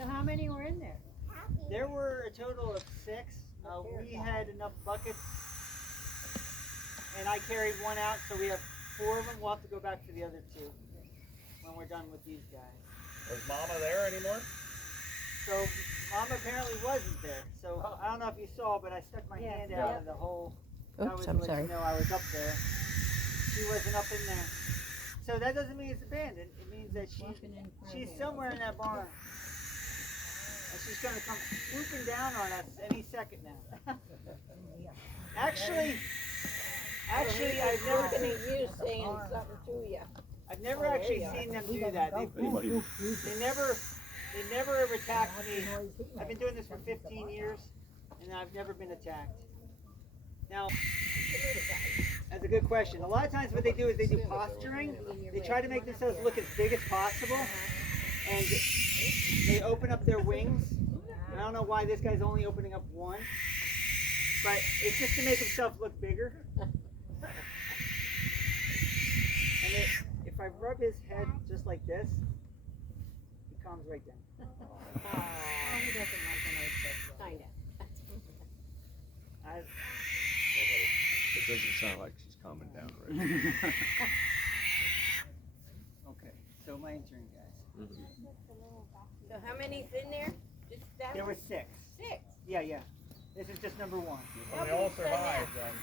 So how many were in there? There were a total of 6. We had enough buckets, and I carried one out, so we have 4 of them. We'll have to go back for the other 2 when we're done with these guys. Was Mama there anymore? So Mama apparently wasn't there. So I don't know if you saw, but I stuck my hand out of the hole. Oops, I'm sorry. You know I was up there. She wasn't up in there. So that doesn't mean it's abandoned. It means that she's somewhere in that barn. And she's going to come swooping down on us any second now. Actually, I've never seen you saying something to you. I've never actually seen them do that. They never ever attacked me. I've been doing this for 15 years, and I've never been attacked. Now, that's a good question. A lot of times what they do is they do posturing. They try to make themselves look as big as possible, and they open up their wings. I don't know why this guy's only opening up one, but it's just to make himself look bigger. And if I rub his head just like this, he calms right down. He doesn't like an old I know. It doesn't sound like she's calming down, right? Okay, so my turn, guys. So how many's in there? Just that There one? were 6. 6. Yeah. This is just number 1. Well, they all survived then.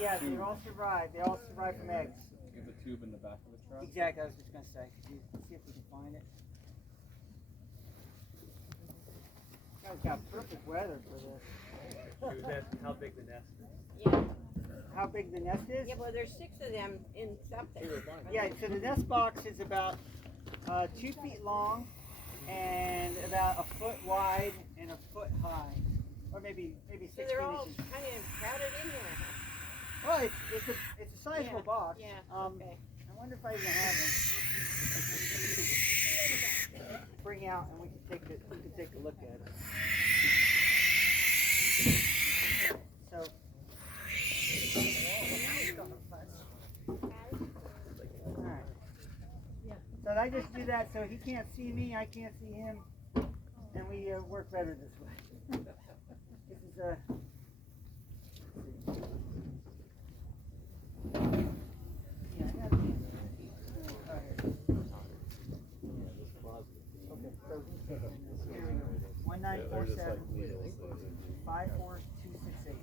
Yeah, they all survived. They all survived from eggs. Give the tube in the back of the truck. Exactly, I was just going to say. Could you see if we can find it? Guys got perfect weather for this. How big the nest is? Yeah. How big the nest is? Yeah, well, there's 6 of them in something. Yeah, so the nest box is about 2 feet long and about a foot wide and a foot high, or maybe 16 So they're all inches. kind of crowded in there, huh? Well, it's a sizable box. Yeah, okay. I wonder if I even have them. Bring out and we can take a look at it. So. Alright. So I just do that so he can't see me, I can't see him, and we work better this way. This is a. Yeah, I got it. Okay, so here we go. 1947 54268.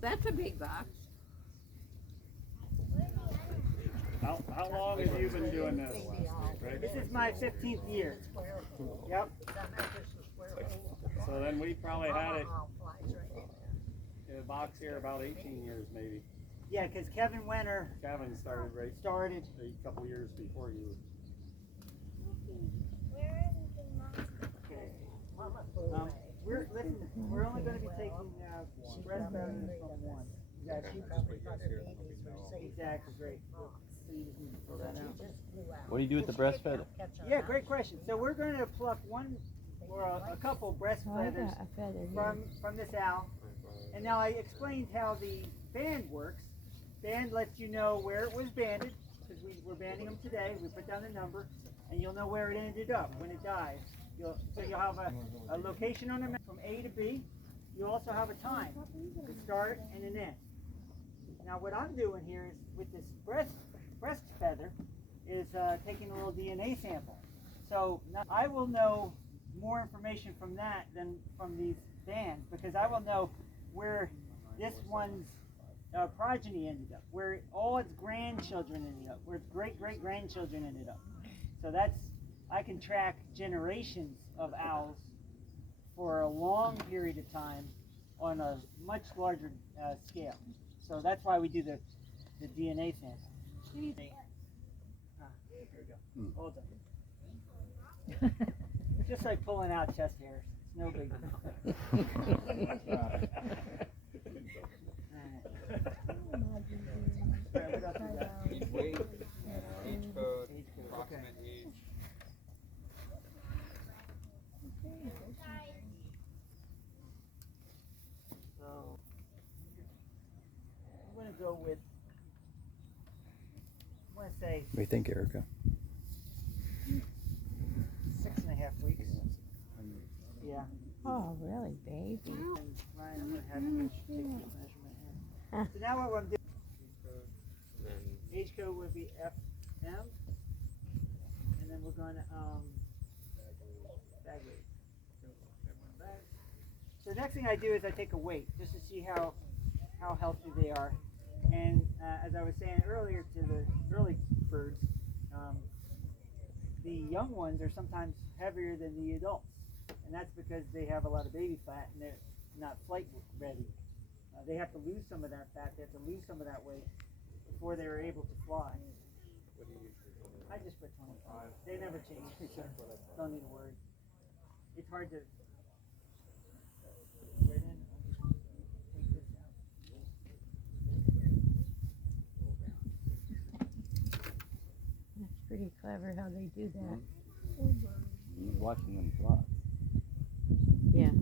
That's a big box. How long have you been doing this, Greg? This is my 15th year. Yep. So then we probably had it in a box here about 18 years maybe. Yeah, because Kevin Wenner Kevin started a couple years before you. We're only going to be taking breast feathers from one. Exactly, great. So you just need to pull that out. What do you do with the breast feather? Yeah, great question. So we're going to pluck one or a couple breast feathers from this owl. And now I explained how the band works. Band lets you know where it was banded, because we're banding them today. We put down the number, and you'll know where it ended up when it dies. You'll have a location on the map from A to B. You also have a time, the start and an end. Now what I'm doing here is with this breast feather is taking a little DNA sample. So now I will know more information from that than from these bands, because I will know where this one's progeny ended up, where all its grandchildren ended up, where its great-great-grandchildren ended up. So I can track generations of owls for a long period of time on a much larger scale. So that's why we do the DNA sample. Here we go. Hold on. It's just like pulling out chest hairs. It's no big deal. Each weight, age code, approximate age. So I'm going to go with, I want to say, What do you think, Erica? 6.5 weeks. Oh, really, baby? And Ryan, I'm gonna have you take the measurement here. So now what I'm doing, age code would be FM, and then we're gonna bag weight. So the next thing I do is I take a weight just to see how healthy they are. And as I was saying earlier to the early birds, the young ones are sometimes heavier than the adults, and that's because they have a lot of baby fat and they're not flight ready. They have to lose some of that fat, they have to lose some of that weight before they're able to fly. I just put 25. They never change, so don't need to worry. It's hard to right in. Take this out. That's pretty clever how they do that. Watching them fly. Yeah.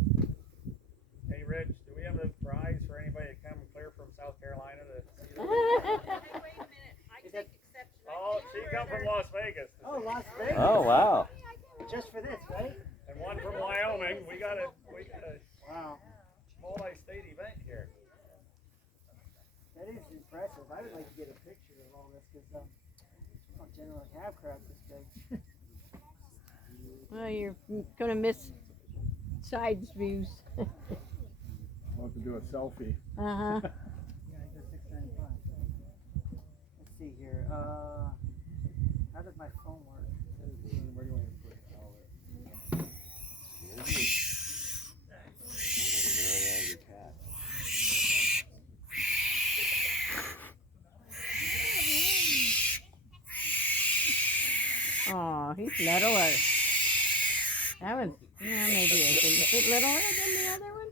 Hey, Rich, do we have a prize for anybody that come clear from South Carolina to see that? Hey, wait a minute. I Is take that- exception. Oh, she come from Las Vegas. Oh, Las Vegas. Oh wow. Just for this, right? And one from Wyoming. We got a Wow. multi-state event here. That is impressive. I would like to get a picture of all this because we don't generally have crowds this big. Well, you're gonna miss side views. I'll have to do a selfie. Uh-huh. Yeah, I go 695. Let's see here. How does my phone work? Where do you want to put it? Oh, he's littler. That was, yeah, maybe is it littler than the other one?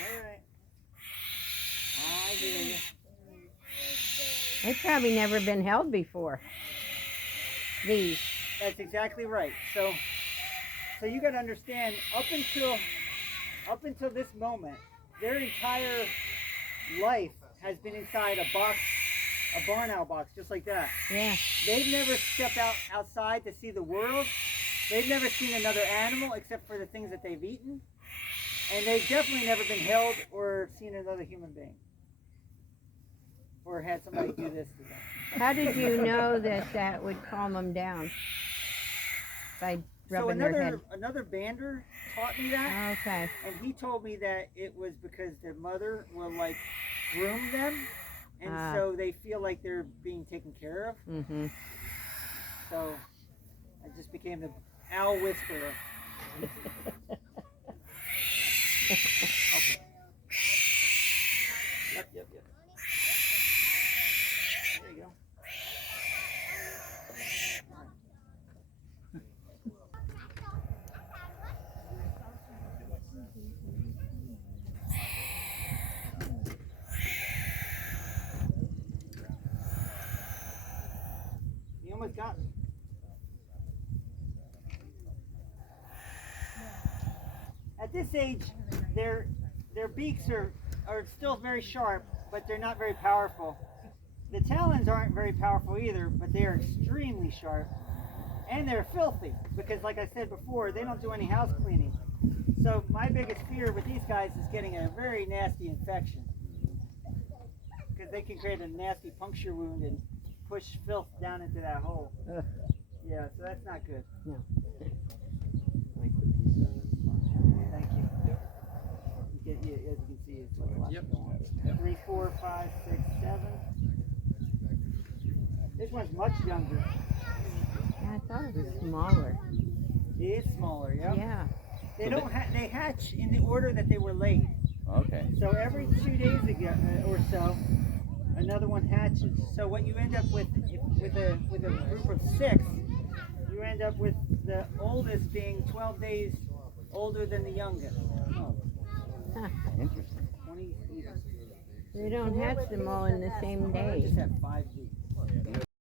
Alright. I hear you. They've probably never been held before. These. That's exactly right. So you got to understand, up until this moment, their entire life has been inside a box, a barn owl box, just like that. Yeah. They've never stepped outside to see the world. They've never seen another animal except for the things that they've eaten. And they've definitely never been held or seen another human being. Or had somebody do this to them. How did you know that that would calm them down? By rubbing their head. Another bander taught me that. Okay. And he told me that it was because their mother will like groom them. And so they feel like they're being taken care of. Mm-hmm. So I just became the owl whisperer. Okay. Yep. There you go. You almost got me. At this age, their beaks are still very sharp, but they're not very powerful. The talons aren't very powerful either, but they are extremely sharp. And they're filthy, because like I said before, they don't do any house cleaning. So my biggest fear with these guys is getting a very nasty infection. Because they can create a nasty puncture wound and push filth down into that hole. Yeah, so that's not good. No. Thank you. As you can see, it's like a lot going on. 3, 4, 5, 6, 7. This one's much younger. Yeah, I thought it was smaller. It is smaller, yeah. Yeah. They don't they hatch in the order that they were laid. Okay. So every 2 days ago or so, another one hatches. So what you end up with a group of 6, you end up with the oldest being 12 days older than the youngest. Huh. Interesting. 20 They don't hatch them all in the same I day. just have 5 weeks.